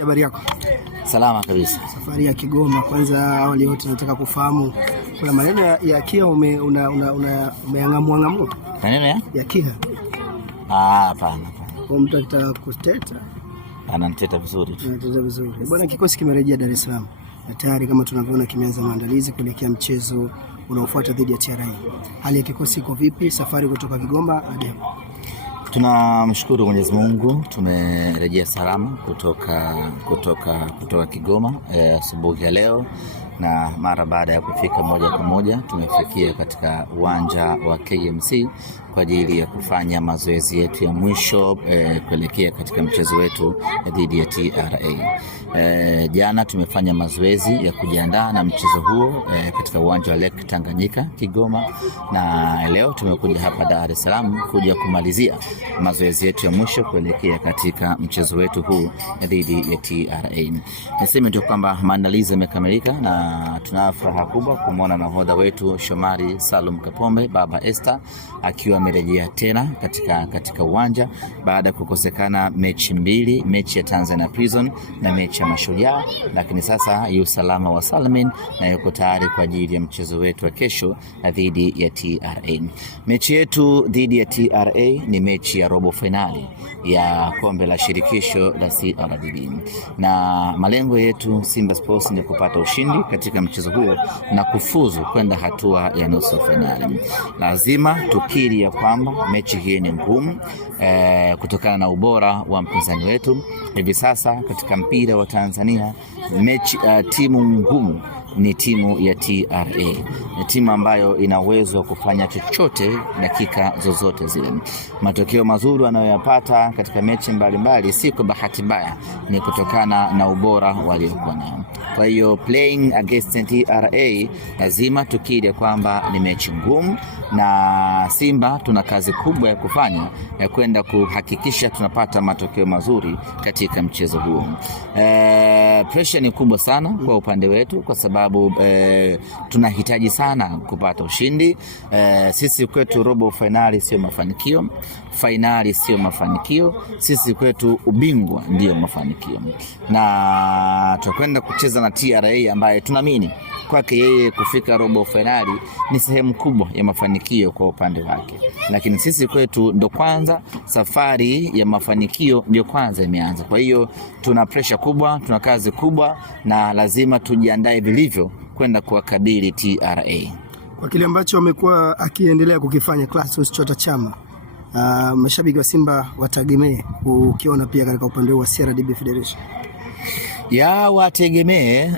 Habari yako? Salama kabisa. Safari ya Kigoma, kwanza awali yote nataka kufahamu kuna maneno ya Kia umeang'amua. Maneno ya Kia? Hapana. Kwa mtu anataka kuteta? Ananiteta vizuri. Anateta vizuri. Bwana, kikosi kimerejea Dar es Salaam. Na tayari kama tunavyoona kimeanza maandalizi kuelekea mchezo unaofuata dhidi ya TRA. Hali ya kikosi iko vipi safari kutoka Kigoma hadi? Tunamshukuru Mwenyezi Mungu, tumerejea salama kutoka Kigoma asubuhi ya leo, na mara baada ya kufika moja kwa moja tumefikia katika uwanja wa KMC kwa ajili ya kufanya mazoezi yetu ya mwisho kuelekea katika mchezo wetu dhidi ya TRA. Jana tumefanya mazoezi ya kujiandaa na mchezo huo katika uwanja wa Lake Tanganyika Kigoma, na leo tumekuja hapa Dar es Salaam kuja kumalizia mazoezi yetu ya mwisho kuelekea katika mchezo wetu huu dhidi ya TRA. Niseme tu kwamba maandalizi yamekamilika na tuna furaha kubwa kumwona nahodha wetu Shomari Salum Kapombe, Baba Esther, akiwa amerejea tena katika uwanja baada ya kukosekana mechi mbili, mechi ya Tanzania Prison na mechi ya Mashujaa, lakini sasa yu salama wa Salmin na yuko tayari kwa ajili ya mchezo wetu wa kesho dhidi ya TRA. Mechi yetu dhidi ya TRA ni mechi ya robo finali ya kombe la shirikisho la CRDB, na malengo yetu Simba Sports ni kupata ushindi katika mchezo huo na kufuzu kwenda hatua ya nusu finali. Lazima tukiri ya kwamba mechi hii ni ngumu kutokana na ubora wa mpinzani wetu. Hivi sasa katika mpira wa Tanzania timu ngumu ni timu ya TRA. Ni timu ambayo ina uwezo wa kufanya chochote dakika zozote zile. Matokeo mazuri wanayoyapata katika mechi mbalimbali si kwa bahati mbaya, ni kutokana na ubora waliokuwa nao. Kwa hiyo playing against TRA lazima tukiri kwamba ni mechi ngumu, na Simba tuna kazi kubwa ya kufanya ya kwenda kuhakikisha tunapata matokeo mazuri katika mchezo huo. Pressure ni kubwa sana kwa upande wetu kwa sababu tunahitaji sana kupata ushindi. Sisi kwetu robo finali sio mafanikio, finali sio mafanikio, sisi kwetu ubingwa ndio mafanikio. Na tutakwenda kucheza na TRA ambaye tunaamini kwake yeye kufika robo finali ni sehemu kubwa ya mafanikio kwa upande wake, lakini sisi kwetu ndo kwanza safari ya mafanikio ndio kwanza imeanza. Kwa hiyo tuna pressure kubwa, tuna kazi kubwa, na lazima tujiandae vilivyo kwenda kuwakabili TRA. Kwa kile ambacho wamekuwa akiendelea kukifanya Clatous Chota Chama, mashabiki wa Simba wategemee ukiona pia katika upande wa CRDB Federation? Ya wategemee,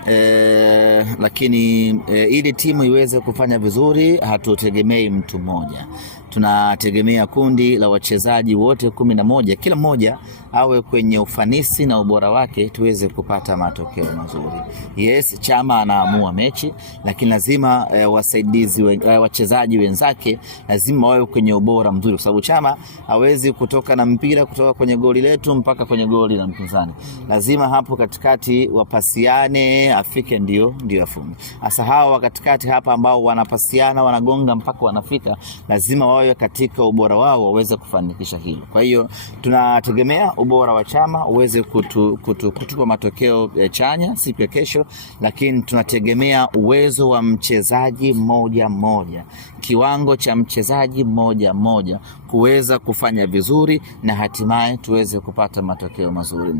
lakini ili timu iweze kufanya vizuri hatutegemei mtu mmoja. Tunategemea kundi la wachezaji wote 11, kila mmoja awe kwenye ufanisi na ubora wake tuweze kupata matokeo mazuri. Yes, Chama anaamua mechi, lakini lazima wasaidizi wachezaji wenzake lazima wawe kwenye ubora mzuri, kwa sababu Chama hawezi kutoka na mpira kutoka kwenye goli letu mpaka kwenye goli la mpinzani. Lazima hapo katikati wapasiane, afike ndio afunge. Hasa hawa katikati hapa ambao wanapasiana, wanagonga mpaka wanafika, lazima wawe katika ubora wao waweze kufanikisha hilo. Kwa hiyo tunategemea ubora wa Chama uweze kutupa matokeo chanya siku ya kesho, lakini tunategemea uwezo wa mchezaji mmoja mmoja, kiwango cha mchezaji mmoja mmoja kuweza kufanya vizuri na hatimaye tuweze kupata matokeo mazuri.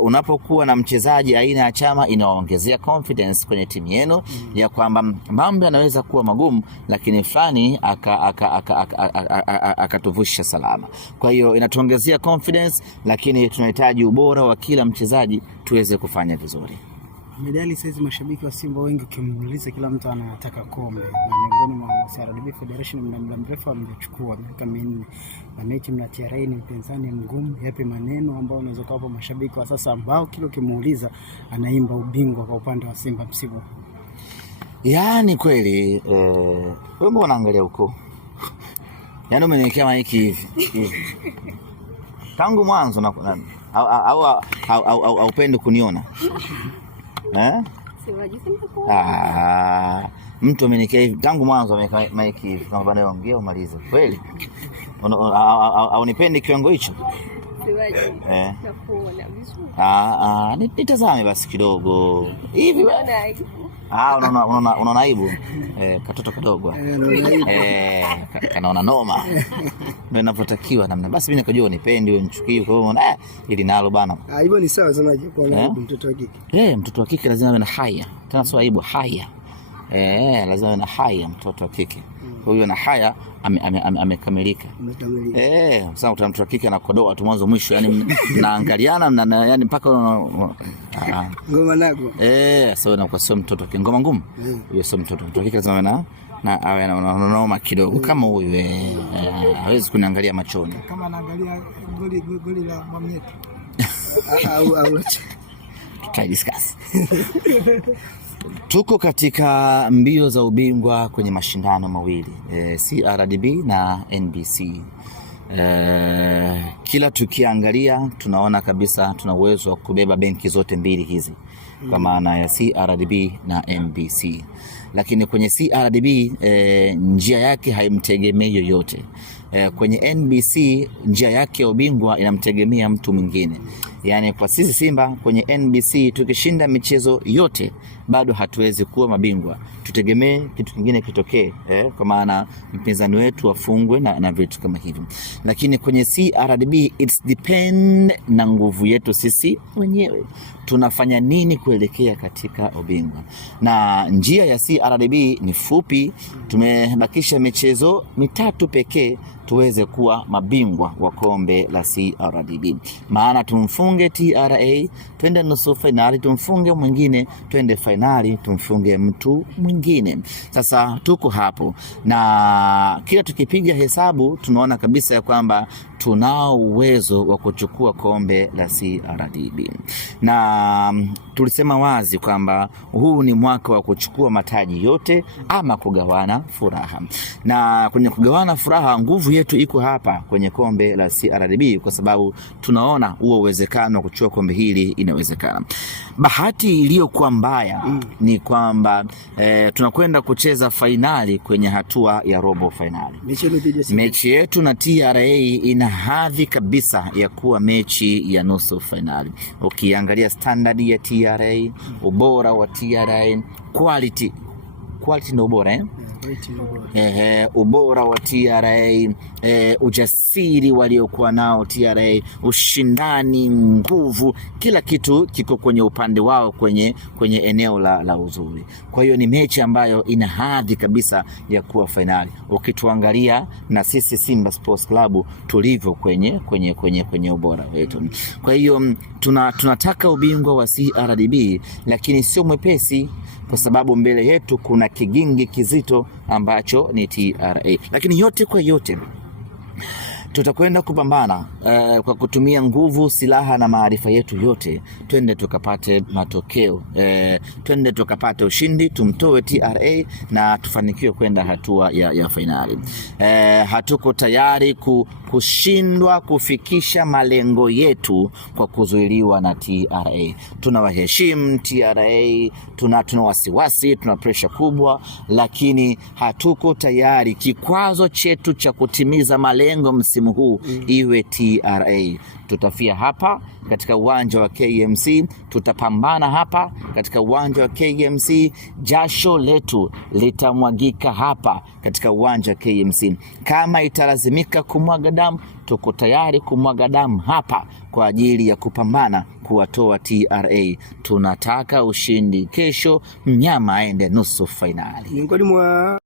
Unapokuwa na mchezaji aina ya Chama inaongezea confidence kwenye timu yenu ya kwamba mambo yanaweza kuwa magumu, lakini fulani akatuvusha salama. Kwa hiyo inatuongezea confidence, lakini tunahitaji ubora wa kila mchezaji tuweze kufanya vizuri. Medali saizi mashabiki wa Simba wengi ukimuuliza kila mtu anataka kombe, na miongoni mwa CRDB Federation muda mrefu amechukua miaka 4 na mechi mna TRA ni mpinzani mgumu. Yapi maneno ambayo unaweza kuwapa mashabiki wa sasa ambao kila ukimuuliza anaimba ubingwa kwa upande wa Simba msimu? Yaani kweli wewe mbona unaangalia huko? Yaani umeniwekea maiki hivi. Tangu mwanzo na au upende kuniona? Mtu ameniwekea hivi tangu mwanzo, ameweka maiki hivi. Kama bado ongea umalize. Kweli? Au nipendi kiwango hicho? Nakuona vizuri. Nitazame basi kidogo hivi. Unaona aibu? Katoto kadogo kanaona noma. Ndio inavyotakiwa namna. Basi mimi nikajua nipendi wewe nichukii kwa hiyo ili nalo bana. Hivyo ni sawa sana kwa mtoto wa kike. Mtoto wa kike lazima awe na haya. Tena sio aibu, haya. Lazima awe na haya mtoto wa kike. Kwa hiyo na haya amekamilika. Sasa mtoto wa kike anakodoa tu mwanzo mwisho, yani naangaliana na yani mpaka ngoma nako. Sasa na kwa sio mtoto wa ngoma ngumu. Huyo sio mtoto wa kike, lazima awe anaona kidogo kama huyu. Hawezi kuniangalia machoni. Kama anaangalia goli la Mamietu. Au tutadiscuss. Tuko katika mbio za ubingwa kwenye mashindano mawili, CRDB na NBC. Kila tukiangalia tunaona kabisa tuna uwezo wa kubeba benki zote mbili hizi, kwa maana ya CRDB na NBC. Lakini kwenye CRDB njia yake haimtegemei yoyote. Kwenye NBC njia yake ya ubingwa inamtegemea mtu mwingine. Yani kwa sisi Simba kwenye NBC tukishinda michezo yote bado hatuwezi kuwa mabingwa. Tutegemee kitu kingine kitokee, kwa maana mpinzani wetu afungwe na vitu kama hivyo. Lakini kwenye CRDB it's depend na nguvu yetu sisi wenyewe. Tunafanya nini kuelekea katika ubingwa? Na njia ya CRDB ni fupi, tumebakisha michezo 3 pekee tuweze kuwa mabingwa wa kombe la CRDB. Maana tumfunge TRA, twende nusu finali, tumfunge mwingine, twende finali, tumfunge mtu mwingine. Sasa tuko hapo na kila tukipiga hesabu tunaona kabisa ya kwamba tunao uwezo wa kuchukua kombe la CRDB. Na tulisema wazi kwamba huu ni mwaka wa kuchukua mataji yote ama kugawana furaha. Na kwenye kugawana furaha nguvu yetu iko hapa kwenye kombe la CRDB, kwa sababu tunaona huo uwezekano wa kuchukua kombe hili inawezekana. Bahati iliyokuwa mbaya ni kwamba tunakwenda kucheza finali kwenye hatua ya robo finali. Mechi yetu na TRA ina hadhi kabisa ya kuwa mechi ya nusu finali. Ukiangalia standard ya TRA, ubora wa TRA, quality na ubora ubora wa TRA, ujasiri waliokuwa nao TRA, ushindani, nguvu, kila kitu kiko kwenye upande wao kwenye eneo la uzuri. Kwa hiyo ni mechi ambayo ina hadhi kabisa ya kuwa finali. Ukituangalia na sisi Simba Sports Club tulivyo kwenye ubora wetu. Kwa hiyo tunataka ubingwa wa CRDB, lakini sio mwepesi, kwa sababu mbele yetu kuna kigingi kizito ambacho ni TRA. Lakini yote kwa yote tutakwenda kupambana kwa kutumia nguvu, silaha na maarifa yetu yote, twende tukapate matokeo, twende tukapate ushindi, tumtoe TRA na tufanikiwe kwenda hatua ya finali. Hatuko tayari kushindwa kufikisha malengo yetu kwa kuzuiliwa na TRA. Tunawaheshimu TRA, tuna wasiwasi, tuna pressure kubwa, lakini hatuko tayari kikwazo chetu cha kutimiza malengo msimu huu iwe TRA. Tutafia hapa katika uwanja wa KMC, tutapambana hapa katika uwanja wa KMC, jasho letu litamwagika hapa katika uwanja wa KMC. Kama italazimika kumwaga damu, tuko tayari kumwaga damu hapa kwa ajili ya kupambana kuwatoa TRA. Tunataka ushindi kesho, mnyama aende nusu finali.